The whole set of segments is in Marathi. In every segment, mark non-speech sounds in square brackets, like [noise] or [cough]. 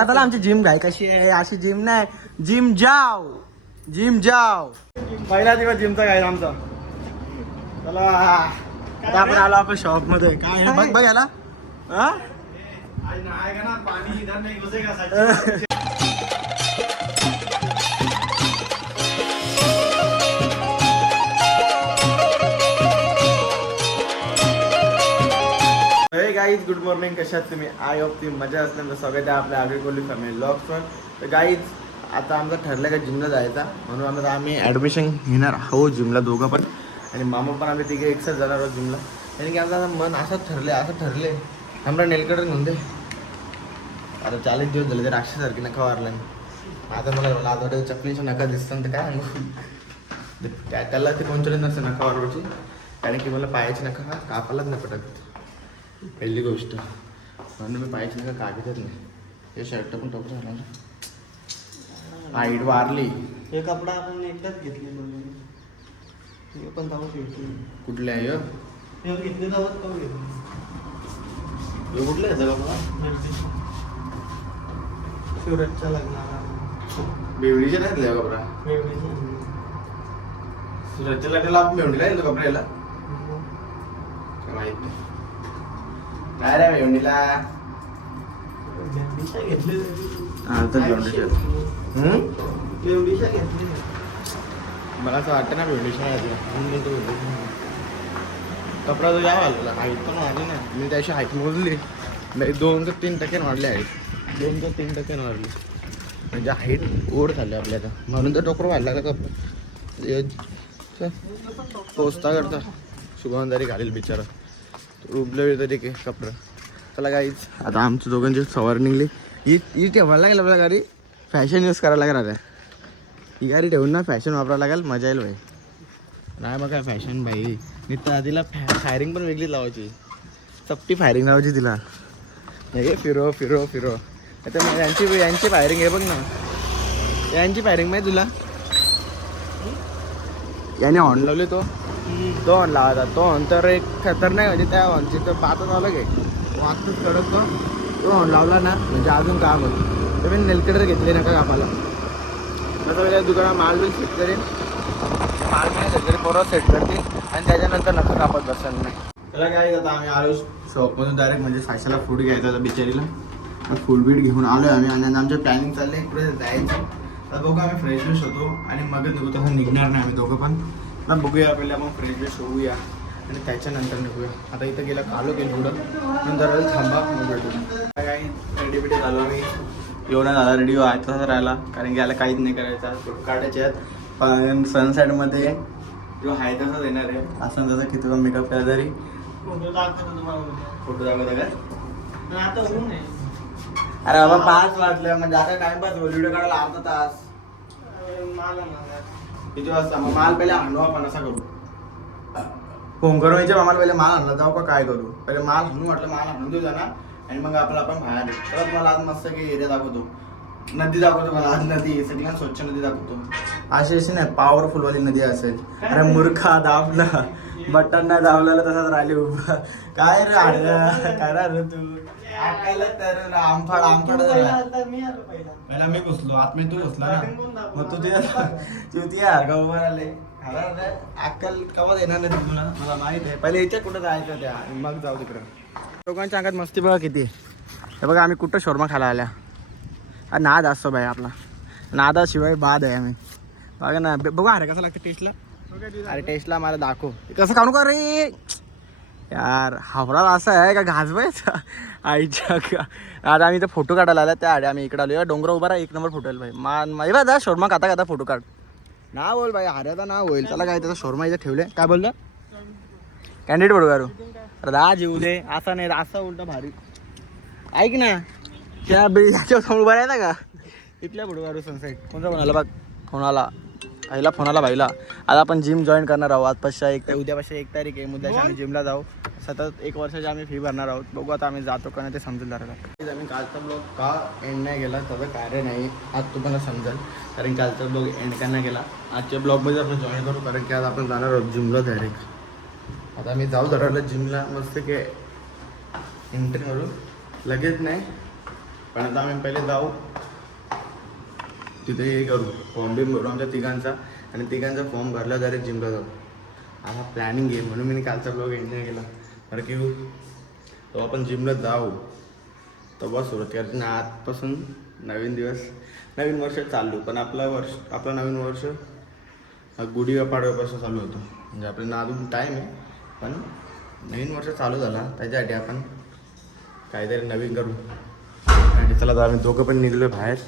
आता आमची जिम गाय कशी आहे? अशी जिम नाही. जिम जाव. जिम जाव. पहिला दिवस जिमचा गाय आमचा. चला. आता आपण आलो आपण शॉपमध्ये. काय? बघ बघ याला. हा? हे [laughs] गाईज गुड मॉर्निंग कशात तुम्ही? आय होप ती मजा असल्यानंतर स्वागत आहे आपल्या आगळीकोली फॅमिली ब्लॉग्सवर तर गाईज आता आमचं ठरलं का जिमला जायचा? म्हणून आम्हाला आम्ही ॲडमिशन घेणार आहोत जिमला दोघं पण. आणि मामा पण आम्ही तिघे एकसाथ जाणार आहोत जिमला. आणि की आमचं मन असंच ठरले असं ठरले आम्हाला नेलकडे घेऊन दे. आता चाळीस दिवस झाले ते राक्षसारखी नका वारला. आता मला लाज वाटत चपलीच्या नका दिसतं तर काय सांगू? त्या- त्याला ते कोणच्या नसतं नका वारवायची. कारण की मला पायाची नका कापायलाच नाही पटत. पहिली गोष्ट. म्हणून मी पायाची नका कागदच नाही. हे शर्ट पण टोप झाला ना. हाईट वारली. हे कपडा आपण एकदाच घेतले म्हणून. हे पण जाऊ घेतली कुठले आहे? हे घेतले जावत का घेतले? ह्यो कुठले आहे कपडा सुरतच्या लग्नाला. बेवडीचे नाही दिले कपडा? वेगळीचं. सुरतच्या लग्नाला आपण बेवडीला येतो कपडा याला काय माहीत नाही. काय रे हा, तर मला असं वाटतं ना नाही. कपडा तो जावा आलेला हाईट पण वाढली ना मी त्याशी हाईट मोजली नाही दोन ते तीन टक्के वाढली हाईट दोन ते तीन टक्के वाढली म्हणजे हाईट ओढ झाली आपल्या आता म्हणून तर टोकर वाढला का कपडा. पोचता करता शुभमदारी घालेल बिचारा रुबलं तरी काय कपडा. चला काहीच आता आमच्या दोघांची सवार निघली. ही ही ठेवायला लागेल आपल्या गाडी. फॅशन यूज करायला लागेल आता. ही गाडी ठेवून ना फॅशन वापरायला लागेल. मजा येईल भाई. नाही मग काय फॅशन भाई नित्य आधीला फॅ फायरिंग पण वेगळी लावायची. चपटी फायरिंग लावायची तिला. हे फिरो फिरो फिरो. आता मग यांची यांची फायरिंग आहे बघ ना. यांची फायरिंग माहिती तुला? याने हॉर्न लावले तो तो. हॉर्न लावायचा तो हॉर्न तर एक खतरनाक म्हणजे त्या हॉर्नची तर पातच अलग आहे. वागतच कडक तो. तो हॉर्न लावला ना म्हणजे अजून काम होतं. तर मी नेलकटर घेतले नका कामाला तसं म्हणजे दुकानात माल बिल सेट करेन. माल बिल सेट करेन परत सेट करते आणि त्याच्यानंतर नका कापत बसायला नाही त्याला काय आता आम्ही आलो शॉपमधून डायरेक्ट म्हणजे सायशाला फूड घ्यायचा होता बिचारीला. फूड बीड घेऊन आलो आम्ही आणि आमचं प्लॅनिंग चाललंय. पुढे जायचं. तर बघू आम्ही फ्रेश फ्रेश होतो आणि मग निघू तसं निघणार नाही आम्ही दोघं पण. तर बघूया पहिले आपण फ्रेश फ्रेश होऊया आणि त्याच्यानंतर निघूया. आता इथं गेला कालो गेलो पुढं. नंतर थांबा मग भेटू. काय रेडी बिडी झालो मी येऊन झाला रेडी व्हायचा राहिला. कारण की याला काहीच नाही करायचा. फोटो काढायचे आहेत. पण सनसेटमध्ये जो आहे तसंच येणार आहे. असं तसं किती पण मेकअप केला तरी. फोटो दाखवतो तुम्हाला उद्या. फोटो दाखवता काय आता अरे बाबा पाच वाजले. म्हणजे आता टाइमपास व्हिडिओ काढायला अर्धा तास. मला ना किती वाजता मग माल पहिले आणू आपण असा करू फोन करून पहिले माल आणला जाऊ का काय करू पहिले माल आणू म्हटलं माल आणून देऊ जाणार आणि मग आपलं आपण बाहेर येऊ. तर तुम्हाला आज मस्त की एरिया दाखवतो नदी दाखवतो मला आज नदी सगळ्यांना स्वच्छ नदी दाखवतो अशी अशी नाही पॉवरफुल वाली नदी असेल अरे मूर्खा दाबला बटन नाही दाबलेलं तसंच राहिले उभा काय रे काय रे तू ऐकायला तर आमफाड मी पहिला. मी घुसलो आतमध्ये तू घुसला ना? मग तू ते तू ती यार का उभा राहिले. अरे अरे, अक्कल कवा देणार नाही तुला? मला माहीत आहे. पहिले इथे कुठं जायचं त्या मग जाऊ तिकडं. लोकांच्या अंगात मस्ती बघा किती. हे बघा आम्ही कुठं शोरमा खायला आल्या. हा नाद असतो बाई आपला. नादाशिवाय बाद आहे आम्ही. बघा ना बघा अरे कसं लागतं टेस्टला? अरे टेस्टला मला दाखव. कसं खाणू का रे? यार हावरा असं आहे का घाजवायचा आईच्या का अरे आम्ही इथं फोटो काढायला आला त्या आडे आम्ही इकडे आलो डोंगर उभा राहा एक नंबर फोटो भाई मान माही बा शोरमा खाता खाता फोटो काढ. ना बोल भाई हऱ्याचा ना होईल. त्याला काय त्याचा शोरमा इथं ठेवले काय बोललं? कॅन्डिडेट बरोबर अरे दा जीव दे. असा नाही असा उलटा भारी. ऐक ना त्या ब्रिजाच्या समोर उभा राहिला का? इथल्या बुडू काढू सनसेट कोणता कोणाला बघ? कोणाला आईला फोनाला भाईला आता आपण जिम जॉईन करणार आहोत. आजपासच्या एक उद्यापासून एक तारीख आहे. उद्याशी आम्ही जिमला जाऊ. सतत एक वर्षाची आम्ही फी भरणार आहोत. बघू आता आम्ही जातो का नाही ते समजेल जरा आम्ही कालचा ब्लॉग का एंड नाही गेला त्याचं कार्य नाही. आज तुम्हाला समजेल कारण कालचा ब्लॉग एंड का नाही गेला आजच्या ब्लॉगमध्ये आपण जॉईन करू कारण की आज आपण जाणार आहोत जिमला डायरेक्ट आता मी जाऊ धरायला जिमला मस्त की एंट्री करू लगेच नाही पण आता आम्ही पहिले जाऊ. तिथे हे करू फॉर्म बिम भरू आमच्या तिघांचा. आणि तिघांचा फॉर्म भरला डायरेक्ट जिमला जाऊ. आता प्लॅनिंग आहे म्हणून मी कालचा ब्लॉग एन्जॉय केला. अरे की तेव्हा आपण जिमला जाऊ तेव्हा सुरुवात करायची ना आजपासून नवीन दिवस। नवीन वर्ष चालू पण आपला वर्ष आपला नवीन वर्ष हा पाडव्यापासून चालू होतो. म्हणजे आपल्याला अजून टाईम आहे पण नवीन वर्ष चालू झाला. त्याच्यासाठी आपण काहीतरी नवीन करू. आणि चला तर आम्ही दोघं पण निघलो बाहेर.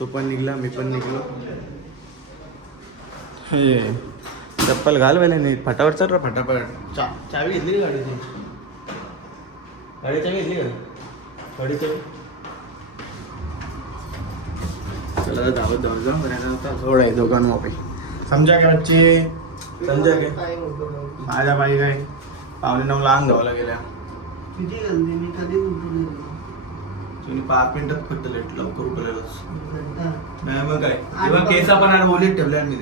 तो पण निघला मी पण निघलो. हे. चप्पल घाल पहिले नाही फटाफट चल रे. फटाफट. चा चावी घेतली का गाडीची? गाडी चावी घेतली का? गाडी चावी. चला धावत धावत जाऊ. पण आता जोड आहे दोघांना वापी समजा काय समजा काय. माझ्या बाई काय? पावणे नऊ लहान धावायला गेल्या. किती मी कधी. तुम्ही पाच मिनिटात फक्त लेट लवकर. नाही मग काय? तेव्हा केसा पण आणि ओलीत ठेवल्या मी.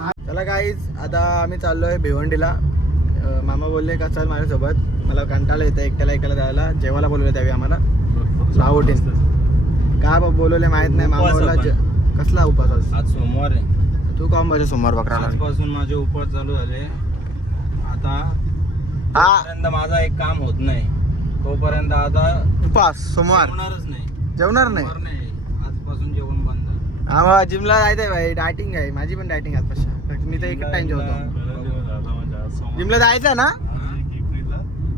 चला काहीच आता आम्ही चाललोय भिवंडीला. अं, मामा बोलले का चल माझ्यासोबत. मला कंटाळा येतं एकट्याला एकट्याला जायला. जेवायला बोलवले त्यावेळी आम्हाला. लावटीन का बोलवले माहीत नाही मामा बोलला कसला उपास आज? सोमवार आहे. तू काम पाहिजे सोमवार बकराला आजपासून माझे उपवास चालू झाले. आता माझा एक काम होत नाही तोपर्यंत आता उपास सोमवार. नाही. जेवणार नाही. आजपासून जेवण हा जिमला जायचंय भाई डायटिंग आहे. माझी पण डायटिंग आहे फक्त मी तर एकच टाइम जेवतो. जिमला जायचं ना?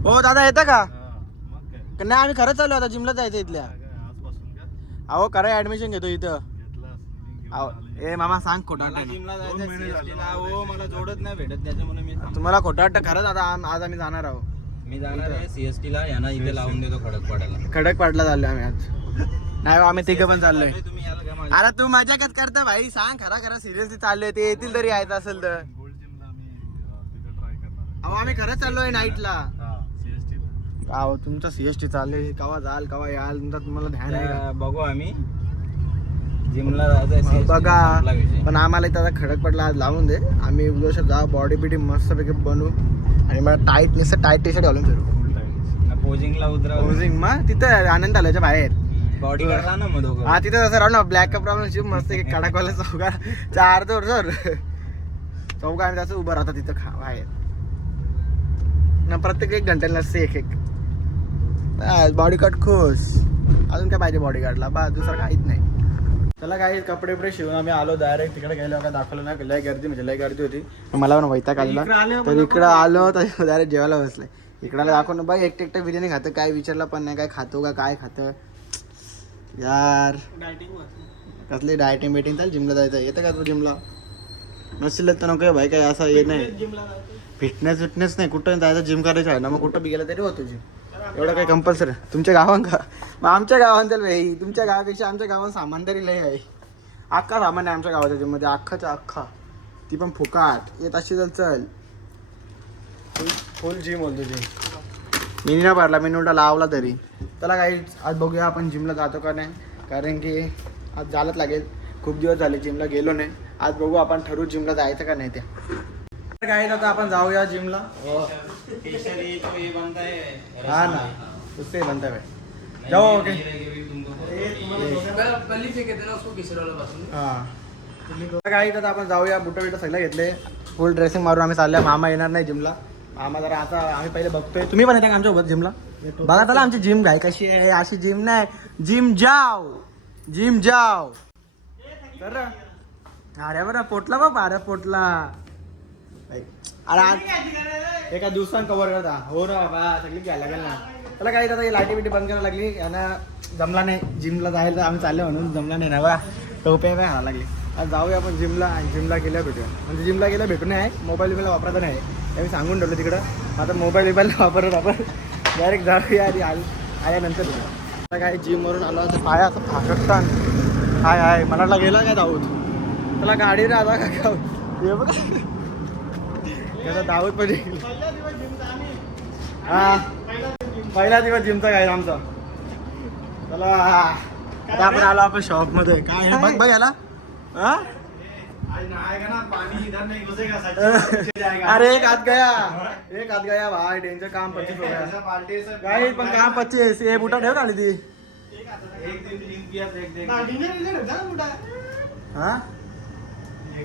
हो दादा येतं का? नाही आम्ही खरंच चालू आता जिमला जायचं इथल्या. अहो करा ऍडमिशन घेतो इथं. अहो, ए मामा सांग खोटा मला जिमला जायचं CST ला. मला जोडत नाही भेटत त्याच्यामुळे मी थांबलो. तुम्हाला खोटा वाटतं? खरंच आता आम- आज आम्ही जाणार आहोत. मी जाणार आहे सीएसटी ला यांना इथे लावून देतो खडक पाडायला खडक पाडला चाललोय आम्ही आज. नाही आम्ही तिघं पण चाललोय. अरे तू मजा कत करता भाई. सांग खरा खरा सिरियसली चाललोय. ते येतील तरी यायचं असेल तर. अहो आम्ही खरंच चाललोय नाईटला अहो तुमचं सीएसटी चाललंय. कवा जाल कवा याल तुमचं तुम्हाला ध्यान आहे का? बघू आम्ही. जिमला जायचं. बघा. पण आम्हाला इथं आता खडक पडला आज लावून दे. आम्ही उद्या जा बॉडी बिडी मस्तपैकी बनवू आणि मला टाईट नुसतं टाईट टी शर्ट घालून फिरू. ना पोजिंगला उतरा Posing मग तिथं आनंद आल्याच्या बाहेर. बॉडी करला ना मग दोघं हा तिथं तसं राहू ना ब्लॅक प्रॉब्लेम शिव मस्त एक कडकवाला चौका चार दोर सर चौका आम्ही तसं उभं राहतो तिथं खा बाहेर ना प्रत्येक एक घंट्याला नसते एक एक। बॉडी गार्ड खुश। अजून काय पाहिजे बॉडी गार्डला बा दुसरं काहीच नाही। चला काही कपडे बिपडे शिवून आम्ही आलो डायरेक्ट तिकडे गेलो का दाखवलं ना लय गर्दी म्हणजे लय गर्दी होती. मला पण वैताग आलेला. इकडं आल्यावर तर इकडं आलो तर डायरेक्ट जेवायला बसले. इकडाला दाखवून बाई एकटे एकटं बिर्याणी खातं. काय विचारलं पण नाही काय खातो का काय खातं? यार. कसली डायटिंग बेटिंग चाल जिमला जायचं. येतं का तू जिमला नसेल तर नको भाई काय असं हे नाही. फिटनेस फिटनेस नाही. कुठं जायचं जिम करायचं आहे ना? मग कुठं बी गेलं तरी होतो जिम एवढं काय कंपल्सरी तुमच्या गावान का मग आमच्या गावात तर भाई. तुमच्या गावापेक्षा आमच्या गावात सामान तरी लय आहे. अख्खा सामान आहे आमच्या गावाच्या जिममध्ये अख्खाच्या अख्खा. ती पण फुकाट. येत अशी तर चल. फुल फुल जिम बोलतो तुझी मी नाही पाडला मी नोटा लावला तरी. चला काही आज बघूया आपण जिमला जातो का नाही. कारण की आज जायलाच लागेल. खूप दिवस झाले जिमला गेलो नाही. आज बघू आपण ठरवू जिमला जायचं का नाही त्या काही आता आपण जाऊया जिमला केशरी तो ये बनता है हा ना. उससे बनता है भाई जाओ ओके हा काही आता आपण जाऊया. बुट बिट सगळं घेतले. फुल ड्रेसिंग मारून आम्ही चाललोय. मामा येणार नाही जिमला मामा जरा आता आम्ही पहिले बघतोय. तुम्ही पण येता का आमच्यासोबत जिमला बघा त्याला आमची जिम घाय कशी आहे? अशी जिम नाही. जिम जाव. जिम जाव. तर अरे बरं पोटला बाबा अरे पोटला. अरे आज एका दिवसान कव्हर करता हो ना बाबा सगळी घ्यायला लागेल ना. त्याला काही आता लाईटी बिटी बंद करायला लागली. यांना जमला नाही. जिमला जायला आम्ही चालले म्हणून जमला नाही ना बा. टोप्या काय घालायला लागली. आज जाऊया आपण जिमला आणि जिमला गेल्या भेटूया. म्हणजे जिमला गेल्या भेटून नाही मोबाईल बिबाईल वापरायचा नाही आम्ही सांगून ठेवलं तिकडं. आता मोबाईल बिबाईल वापरत आपण डायरेक्ट जाऊया आधी. आली आल्यानंतर येऊया. आता काय जिमवरून आलो तर पाय असं फाकटतान हाय हाय. मला वाटलं गेला काय दाऊद? त्याला गाडी राहता का काय हे बघा. त्याचा पण हा. पहिला दिवस जिमचा काय आमचा. चला. आता आपण आलो आपण शॉपमध्ये. काय बघ बघ याला. हा? [laughs] अरे एक हात गया। एक हात गया भाई डेंजर काम पच्चीस हो गया। गाइस पण काम पच्चीस ये बुटा ठेव ती हा, ना? हा?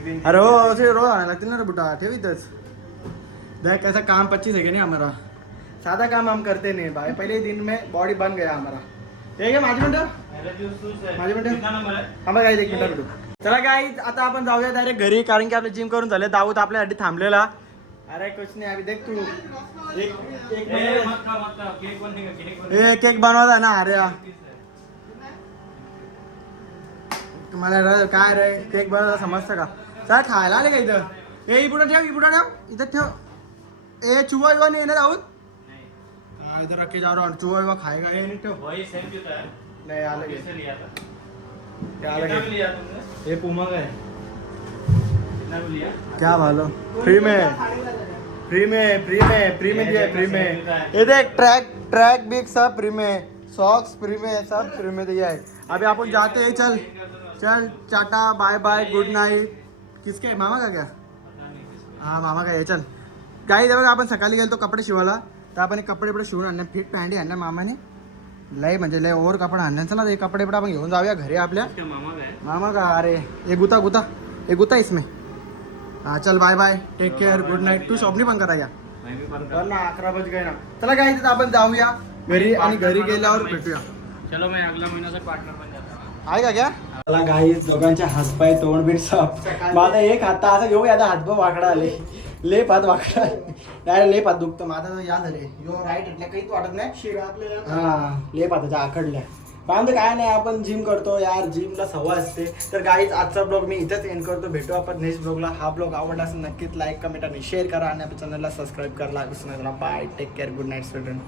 दिन अरे हो असे रोज आणायला लागतील ना रे बुटा ठेव इथंच देख कैसा काम पच्चीस है कि नहीं हमारा? सादा काम हम करते नहीं भाई। पहले दिन में बॉडी बन गया हमारा। ठीक आहे माझी मिनटं है। माझे मिनटं? है? काही एक मिनिट चला काय आता आपण जाऊया डायरेक्ट घरी कारण की आपलं जिम करून झाले. दाऊद आपल्यासाठी थांबलेला. अरे कुछ नाही अभी देख तू. एक केक बनवायचा ना अरे हा. तुम्हाला काय रे? केक बनवायला समजतं का? चला खायला आले का इथं? ए इपुढं ठेव इपुढं ठेव. इथं ठेव. ए चुवा विवा नाही ना दाऊद? हा, इधर रखे जा रहा हूँ चुवा विवा खाएगा ये नहीं ठेव. है नाही आलं क्या लगे में लिया तुमने? हे पुमा काय कितना लिया क्या भालो फ्री में। फ्री में फ्री में फ्री में दिया फ्री में। ये देख ट्रैक ट्रैक बिग सब फ्री में। सॉक्स फ्री में सब फ्री में दिया है। अभी अपन जाते हैं चल चल tata bye bye good night किसके? मामा का क्या? हा मामा का आहे चल। काही आपण सकाळी गेलो कपडे शिवायला तर आपण कपडे बिपडे शिवून आणणार फिट पॅन्ट आणणार मामाने लय म्हणजे लय ओव्हर कपडे आणणार चला हे कपडे बिपडे आपण घेऊन जाऊया घरी आपल्या. मामा का मामा का? अरे ये गुता गुता. ये गुता इसमें हाँ चल bye bye take care good night तू शॉपनी पण करा या. ना अकरा बज गए ना. चला काय तिथं आपण जाऊया. घरी आणि घरी गेल्यावर भेटूया. चलो मैं अगला महीना से पार्टनर बन जाता. हूँ आहे का क्या? चला काही दोघांचे हातपाय तोंड बीट साफ. माझा एक हात असं घेऊ आता हातपाय वाकडा आले लेप हात वाकडा. डायरेक्ट लेप हात दुखतो. माझा तर या झाले. यो राईट हातल्या काहीच वाटत नाही. शिरा आपल्या हा लेप हाताच्या आखडल्या बांध काय नाही आपण जिम करतो यार. जिमला सवय असते. तर गाईच आजचा ब्लॉग मी इथेच एंड करतो. भेटू आपण नेक्स्ट ब्लॉगला हा ब्लॉग आवडला असेल नक्कीच लाईक कमेंट आणि शेअर करा. आणि आपल्या चॅनलला सबस्क्राईब करायला विसरू नका bye take care good night student